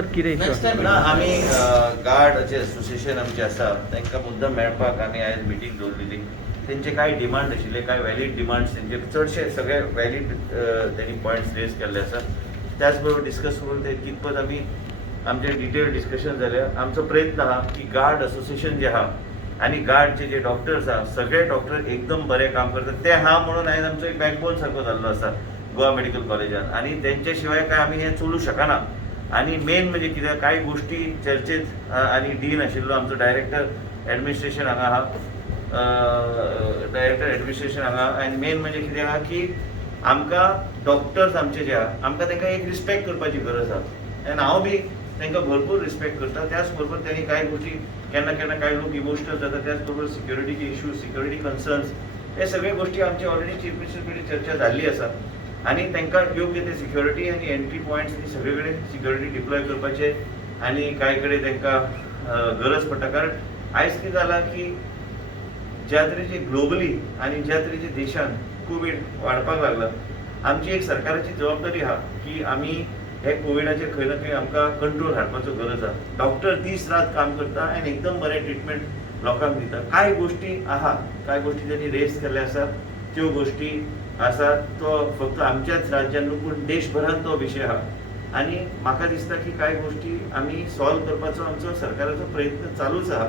Sir कितें next time ना आमी गार्ड जे असोसिएशन आमचे आसा तांकां मुद्दम मेळपाक आमी आयज मिटींग दवरलेली. तेंचे कांय डिमांड आशिल्ले, कांय वॅलीड डिमांड्स तेंचे चडशे सगळे वॅलीड तेंनी पॉयंट्स रेज केल्ले आसा. त्याच बरोबर डिस्कस करून ते कितपत आमी आमचे डिटेल डिस्कशन जालें. आमचो प्रयत्न आहा की गार्ड असोसिएशन जे आहा आनी गार्डचे जे डॉक्टर्स आहा सगळे डॉक्टर एकदम बरें काम करतात. ते हा म्हणून आयज आमचो एक बॅकबोन सारको जाल्लो आसा गोवा मेडिकल कॉलेजान, आनी तेंचे शिवाय काय आमी हें चलूं शकना. आनी मेन म्हणजे कितें कांय गोश्टी चर्चेत आनी डीन आशिल्लो आमचो डायरेक्टर एडमिनिस्ट्रेशन हांगा आहा, डायरेक्टर एडमिनिस्ट्रेशन हांगा. आनी मेन म्हणजे कितें आहा की आमकां डॉक्टर्स आमचे जे आहा आमकां तांकां एक रिस्पेक्ट करपाची गरज आहा. आनी हांव बी तांकां भरपूर रिस्पेक्ट करता. त्याच बरोबर तेणी कांय गोश्टी केन्ना केन्ना कांय लोक इमोशनल जाता. त्याच बरोबर सिक्युरिटीचे इश्यूज, सिक्युरिटी कन्सर्न्स, हे सगळे गोश्टी आमची ऑलरेडी चीफ मिनिस्टर कडेन चर्चा जाल्ली आसा. आनी तांकां योग्य ते सिक्युरिटी आनी एंट्री पॉयंट्स आनी सगळे कडेन सिक्युरिटी डिप्लॉय करपाचे. आनी कांय कडेन तांकां गरज पडटा, कारण आयज कितें जालां की ज्या तरेचे ग्लोबली आनी ज्या तरेचे देशान कोवीड वाडपाक लागला, आमची एक सरकाराची जबाबदारी आहा की आमी हे कोविडाचेर खंय ना खंय आमकां कंट्रोल हाडपाचो गरज आहा. डॉक्टर दीस रात काम करता आनी एकदम बरें ट्रिटमेंट लोकांक दिता. कांय गोश्टी आहा, कांय गोश्टी त्यांनी रेज केल्ले आसा, त्यो गोश्टी आसा तो फक्त आमच्याच राज्यान न्हू पूण देशभरांत तो विशय आहा. आनी म्हाका दिसता की कांय गोश्टी आमी सॉल्व करपाचो आमचो सरकाराचो प्रयत्न चालूच आहा.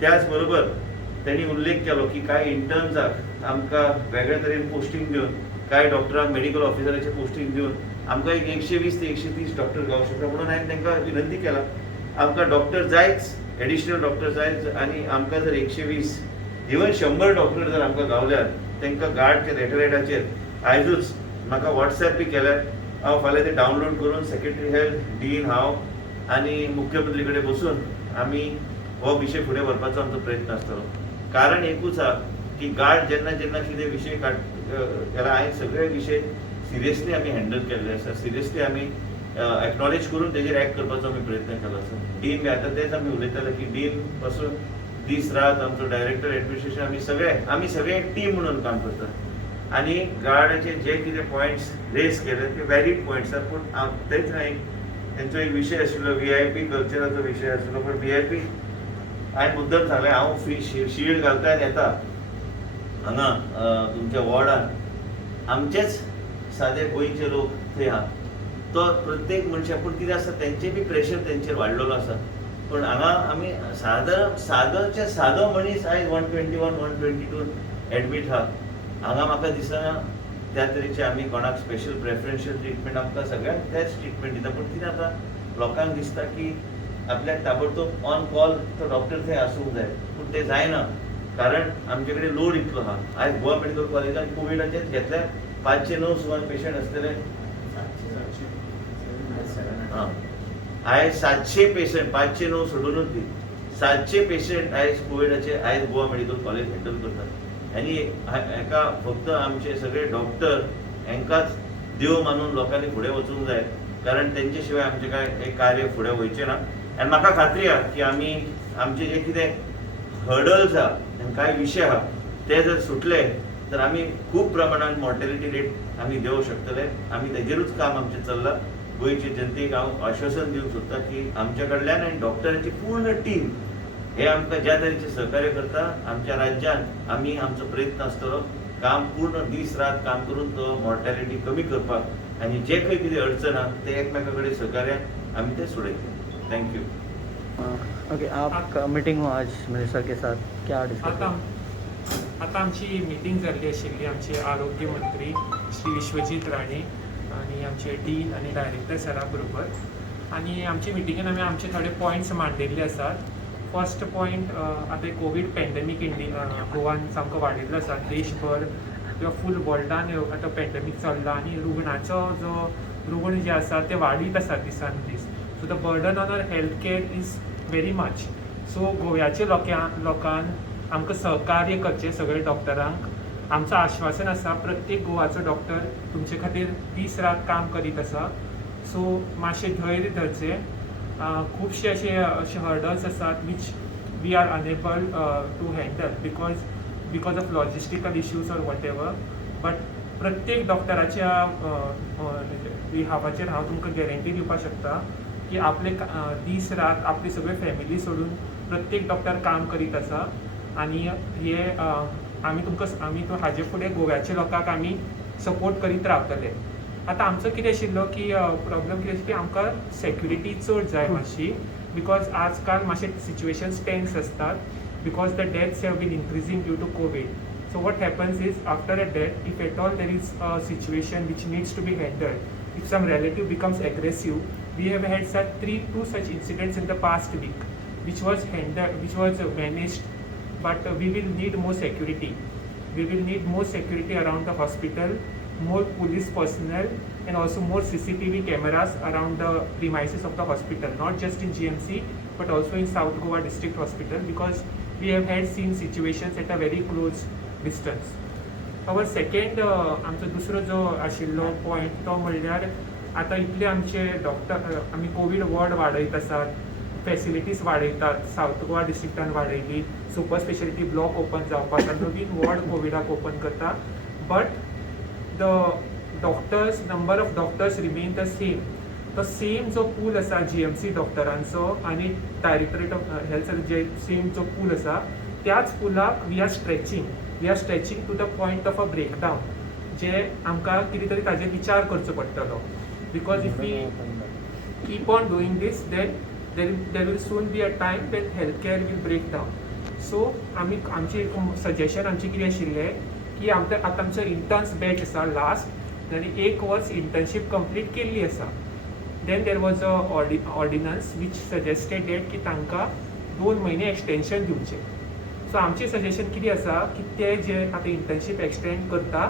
त्याच बरोबर त्यांनी उल्लेख केलो की कांय इंटर्न्साक आमकां वेगळ्या तरेन पोस्टींग दिवन, कांय डॉक्टरांक मेडिकल ऑफिसराचें पोस्टींग दिवन आमकां एक 120 ते 130 डॉक्टर गावूं शकता. म्हणून हांवें तांकां विनंती केला आमकां डॉक्टर जायच, एडिशनल डॉक्टर जायच. आनी आमकां जर 120 इवन 100 डॉक्टर जर आमकां गावल्यार तांकां गार्डच्या लेटरेटाचेर आयजूच म्हाका वॉट्सॅप बी केल्यार हांव फाल्यां ते डावनलोड करून सेक्रेटरी हेल्थ, डीन, हांव आनी मुख्यमंत्री कडेन बसून आमी हो विशय फुडें व्हरपाचो आमचो प्रयत्न आसतलो. कारण एकूच आहा की गार्ड जेन्ना जेन्ना कितें विशय केला, हांवें सगळे विशय सिरियसली आमी हँडल केल्ले आसा. सिरियसली आमी एक्नॉलेज करून तेजेर एक्ट करपाचो आमी प्रयत्न केलो आसा. डीन बी आतां तेच आमी उलयताले की डीन पासून दीस रात आमचो डायरेक्टर एडमिनिस्ट्रेशन आमी सगळे एक टीम म्हणून काम करता. आनी गार्डाचे जे कितें पॉयंट्स रेज केले ते वॅलीड पॉयंट्स आसा. पूण तेच हांवें तेंचो एक विशय आशिल्लो VIP कल्चराचो विशय आशिल्लो. पूण VIP हांवें मुद्दम सांगलें हांव शील्ड घालता आनी येता हांगा तुमच्या वॉर्डान आमचेच सादे गोंयचे लोक थंय आहा. तो प्रत्येक मनशा पूण कितें आसा तेंचे बी प्रेशर तेंचेर वाडलेलो आसा. पूण हांगा आमी सादोचे सादो मनीस आयज 121, 122 एडमीट आहा. हांगा म्हाका दिसना त्या तरेचे आमी कोणाक स्पेशल प्रेफरन्शियल ट्रिटमेंट आमकां सगळ्यांक तेच ट्रिटमेंट दिता. पूण कितें जाता लोकांक दिसता की आपल्याक ताबडतोब ऑन कॉल तो डॉक्टर थंय आसूंक जाय, पूण तें जायना. कारण आमचे कडेन लोड इतलो आहा. आयज गोवा मेडिकल कॉलेजान कोविडाचेच घेतल्यार 509 सुमार पेशंट आसतले. आयज 700 पेशंट, 509 सोडूनच दी, 700 पेशंट आयज कोविडाचे आयज गोवा मेडिकल कॉलेज हँडल करतात. आनी हेका फक्त आमचे सगळे डॉक्टर हेंकाच देव मानून लोकांनी फुडें वचूंक जाय. कारण तेंचे शिवाय आमचें काय हे कार्य फुडें वयचें ना. आनी म्हाका खात्री आहा की आमी आमचे जे कितें हर्डल्स आहा, कांय विशय आहा ते जर सुटले तर आमी खूब प्रमाणात मॉर्टेलिटी रेट आमी देंवोंक शकतले. आमी तेजेरूच काम आमचें चल्लां. गोंयचे जनतेक हांव आश्वासन दिवंक सोदता की आमच्या कडल्यान आनी डॉक्टरांची पूर्ण टीम हे आमकां ज्या तरेचे सहकार्य करता आमच्या राज्यान आमी आमचो प्रयत्न आसतलो काम पूर्ण दीस रात काम करून तो मॉर्टेलिटी कमी करपाक. आनी जे खंय कितें अडचण आहा ते एकमेका कडेन सहकार्यान आमी ते सोडयतले. Thank you. ओके, आप मीटिंग हो आज मिनिस्टर के साथ क्या डिस्कस? आता आमची मिटींग जाल्ली आशिल्ली आमचे आरोग्य मंत्री श्री विश्वजीत राणे आणि आमचे डीन आणि डायरेक्टर सरा बरोबर. आणि आमचे मिटिंगेन आमी आमचे थोडे पॉयंट्स मांडिल्ले आसात. फर्स्ट पॉयंट, आता कोविड पॅन्डेमीक गोवान सामको वाडिल्लो आसा. देशभर किंवा फूल वर्ल्डान आतां पॅन्डेमीक चल्ला आनी रुग्ण जे आसा ते वाडीत आसा दिसान दीस. So the burden on our health care is very much. So गोव्याच्या लोकांक आमकां सहकार्य करचें सगळे डॉक्टरांक. आमचं आश्वासन आसा प्रत्येक गोवाचो डॉक्टर तुमचे खातीर दीस रात काम करीत आसा. सो मातशें धैर्य धरचें. खुबशे अशे हर्डल्स आसात which we are unable to handle because of logistical issues or whatever. But प्रत्येक डॉक्टराच्या बिहाफाचेर हांव तुमकां गॅरंटी दिवपाक शकता की आपले दीस रात आपली सगळी फॅमिली सोडून प्रत्येक डॉक्टर काम करीत आसा आनी हे आमी तो हाजे फुडें गोव्याच्या लोकांक आमी सपोर्ट करीत रावतले. आतां आमचो कितें आशिल्लो की प्रॉब्लम कितें की आमकां सेक्युरिटी चड जाय मातशी, बिकॉज आजकाल मातशे सिच्युएशन्स टेन्स असतात because the deaths have been increasing due to COVID. So what happens is, after a death, if at all there is a situation which needs to be handled, if some relative becomes aggressive, we have had two such incidents in the past week, which was managed, but we will need more security. We will need more security around the hospital, more police personnel, and also more CCTV cameras around the premises of the hospital, not just in GMC, but also in South Goa District Hospital, because we have had seen situations at a very close distance. Our second आमचो दुसरो जो आशिल्लो point तो म्हणल्यार आतां इतले आमचे doctor आमी कोवीड वॉर्ड वाडयत आसात, फॅसिलिटीज वाडयतात, सावथ गोवा डिस्ट्रिक्टान वाडयली, सुपर स्पेशालिटी ब्लॉक ओपन जावपाक, नवीन वॉर्ड कोविडाक ओपन करता, but the doctors number of doctors remain the same. तो सेम जो पूल आसा GMC डॉक्टरांचो आनी डायरेक्टरेट ऑफ हेल्थ जे सेम जो पूल आसा, त्याच पुलाक we are stretching to the point of a breakdown, जे आमकां कितें तरी ताजेर विचार करचो पडटलो, because if we keep on doing this then there will soon be a time then health care will break down. So आमची सजेशन आमचें कितें आशिल्लें की आतां आमचो इंटर्न्स बॅच आसा लास्ट, आनी 1 वर्स इंटर्नशीप कंप्लीट केल्ली आसा. Then there was a ordinance which suggested that की तांकां 2 म्हयने एक्सटेंशन दिवचें. सो आमचें सजेशन कितें आसा की ते जे आतां इंटर्नशीप एक्सटेंड करता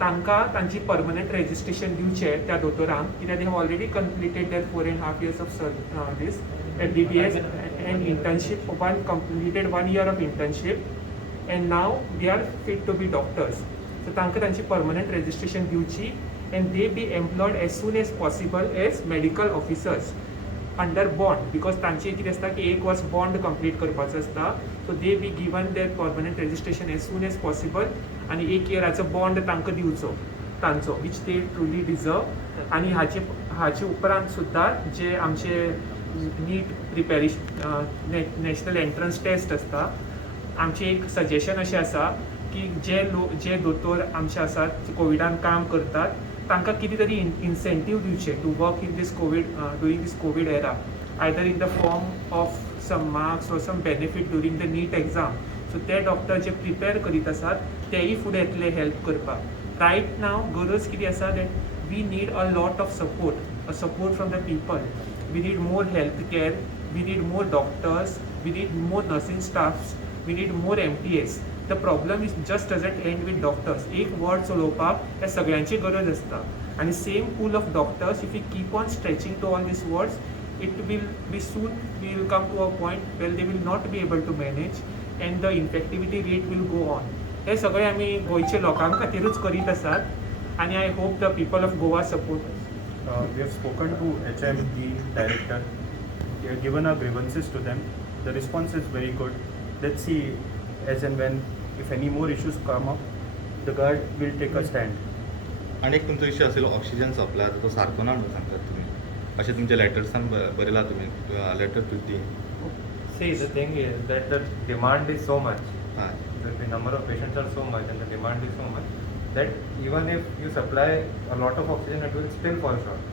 तांकां तांची परमनंट रेजिस्ट्रेशन दिवचें त्या दोतोरांक, कित्याक they have already completed there 4.5 years of this MBBS and internship, completed 1 year of internship, and now they are fit to be doctors. So तांकां तांची परमनंट रेजिस्ट्रेशन दिवची, and they be employed as soon as possible as medical officers under bond, because तांचे कितें आसता की 1 वर्स bond complete करपाचो आसता. So they be given there permanent registration as soon as possible, आनी 1 year'ाचो बॉन्ड तांकां दिवचो तांचो, विच दे ट्रुली डिजर्व. आनी हाचे उपरांत सुद्दां जे आमचे नीट प्रिपेरेशन नॅशनल एंट्रन्स टेस्ट आसता, आमचें एक सजेशन अशें आसा की जे दोतोर आमचे आसात कोविडान काम करतात तांकां कितें तरी इन्सेंटीव दिवचे to work in this COVID during this COVID era, either in the form of some marks or some benefit during the NEET exam. So ते डॉक्टर जे प्रिपेर करीत आसात तेय फुडें येतले हेल्प करपाक. रायट नाव गरज कितें आसा that we need a lot of support from the people. We need more health care, we need more doctors, we need more nursing staffs, we need more MTS. The problem is just doesn't end with doctors. एक ward चलोवपाक ह्या सगळ्यांची गरज आसता, आनी same pool of doctors if you keep on stretching to all these wards, it will be soon we will come to a point where they will not be able to manage and the infectivity rate will go on. हे सगळे आमी गोंयचे लोकां खातीरूच करीत आसात, आनी I hope the people of Goa support. We have spoken to HMD director. We have given our grievances to them. The response is very good. Let's see as and when if any more issues come up, the guard will take a stand. आणि एक तुमचो issue आशिल्लो oxygen supply तो सारको ना म्हणून सांगतात तुमी, अशें तुमच्या लेटर्सान बरयला तुमी, लेटर टू दी. See, the thing is that the demand is so much, हय the number of patients are so much and the demand is so much that even if you supply a lot of oxygen, it will still fall short.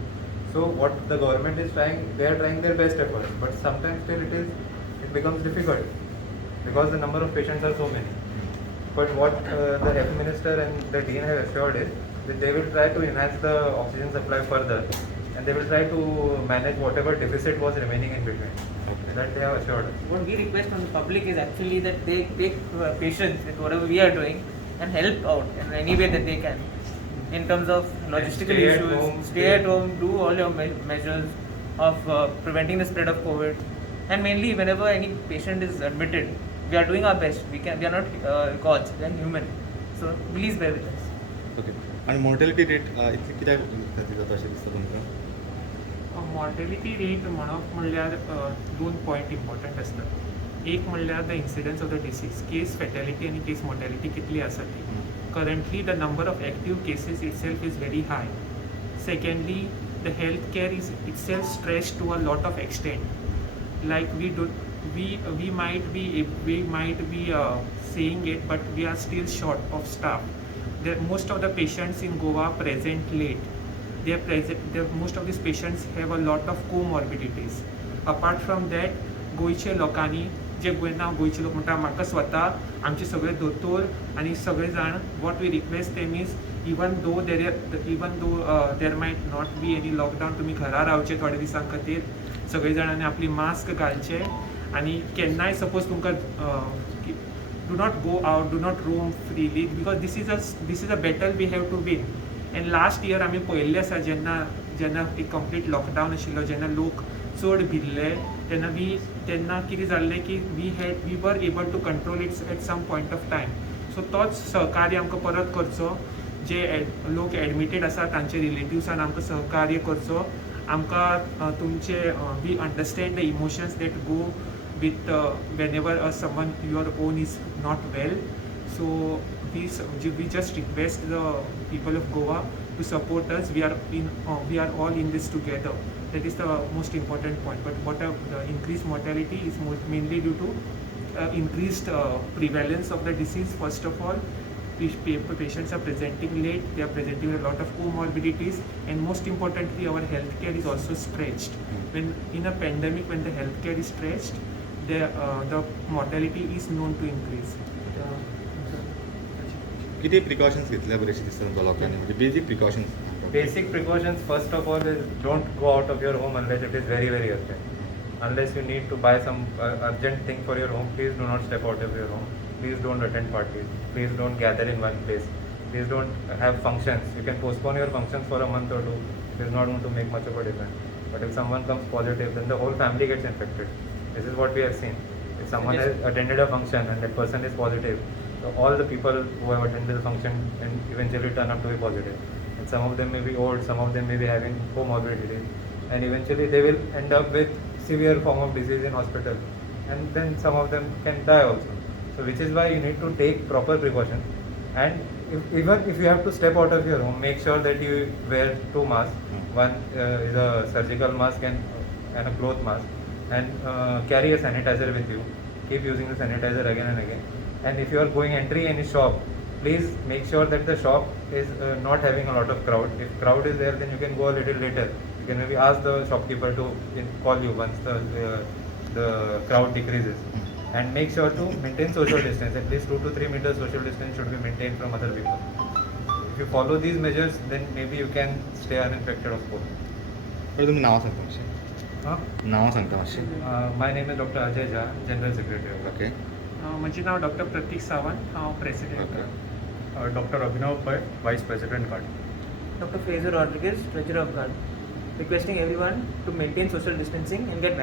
So what the government is trying, they are trying their best efforts, but sometimes still it becomes difficult because the number of patients are so many. But what the health minister and the dean have assured is that they will try to enhance the oxygen supply further, and they will try to manage whatever deficit was remaining in between. Okay. That they have assured us. What we request from the public is actually that they take patience with whatever we are doing and help out in any way that they can, in terms of logistical stay at issues, home, stay at home, do all your measures of preventing the spread of COVID, and mainly whenever any patient is admitted, we are doing our best. We are not gods, we are human. So please bear with us. Okay. आणि mortality rate इतली कित्याक खातीर जाता अशें दिसता तुमकां? Mortality rate म्हणप म्हणल्यार 2 point important आसतात. एक म्हणल्यार the incidence of the disease, case fatality आनी केस मॉर्टेलिटी कितली आसा ती. Currently the number of active cases itself is very high. Secondly the healthcare is itself stretched to a lot of extent. Like we might be saying it, but we are still short of staff. Most of the patients in Goa present late. Most of these patients have a lot of comorbidities. Apart from that, गोंयचे लोकांनी जे गोंयचे लोक म्हणटा म्हाका स्वता आमचे सगळे दोतोर आनी सगळे जाण what we request them is even though there might not be any lockdown तुमी घरा रावचे थोडे दिसां खातीर सगळे जाणांनी आपली मास्क घालचे आनी केन्नाय सपोज तुमकां do not go out, do not roam freely, because this is a battle we have to win. And last year आमी पळयल्लें आसा जेन्ना एक कंप्लीट लॉकडावन आशिल्लो जेन्ना लोक चड भिल्ले तेन्ना कितें जाल्लें की we were able to control it's at some point of time. So तोच सहकार्य आमकां परत करचो. जे लोक एडमिटेड आसा तांचे रिलेटिव्सान आमकां सहकार्य करचो. आमकां तुमचे we understand the emotions that go with whenever someone your own is not well. So we just request the people of Goa to support us. We are all in this together. That is the most important point. But the increased mortality is mainly due to increased prevalence of the disease. First of all, patients are presenting late, they are presenting with a lot of comorbidities, and most importantly our healthcare is also stretched. When in a pandemic, when the healthcare is stretched, the mortality is known to increase. किती precautions घेतल्या बरेशें दिसता तुमच्या लोकांनी म्हणजे basic precautions Basic precautions, first of all, is don't go out of your home unless it is very, very urgent. Unless you need to buy some urgent thing for your home, please do not step out of your home. Please don't attend parties. Please don't gather in one place. Please don't have functions. You can postpone your functions for a month or two. It is not going to make much of a difference. But if someone comes positive, then the whole family gets infected. This is what we have seen. If someone has attended a function and that person is positive, so all the people who have attended the function and eventually turn up to be positive. And some of them may be old, some of them may be having comorbidities, and eventually they will end up with severe form of disease in hospital, and then some of them can die also. So which is why you need to take proper precautions. And even if you have to step out of your home, make sure that you wear 2 masks. One is a surgical mask and a cloth mask, and carry a sanitizer with you. Keep using the sanitizer again and again. And if you are going entry any shop, please make sure that the shop is not having a lot of crowd. If crowd is there, then you can go a little later. You can maybe ask the shopkeeper to call you once the crowd decreases. And make sure to maintain social distance. At least 2 to 3 meters social distance should be maintained from other people. If you follow these measures, then maybe you can stay uninfected of COVID. बरं तुम्ही नांव सांगता मातशें नांव सांगता मातशें My name is Dr. Ajay Jha, General Secretary. Okay म्हजें नांव डॉक्टर प्रतीक सावंत. हांव president. Dr. Abhinav Pai, Vice President GARD. Dr. Fraser Rodriguez, Treasurer of GARD, requesting everyone to maintain social distancing and get vaccinated.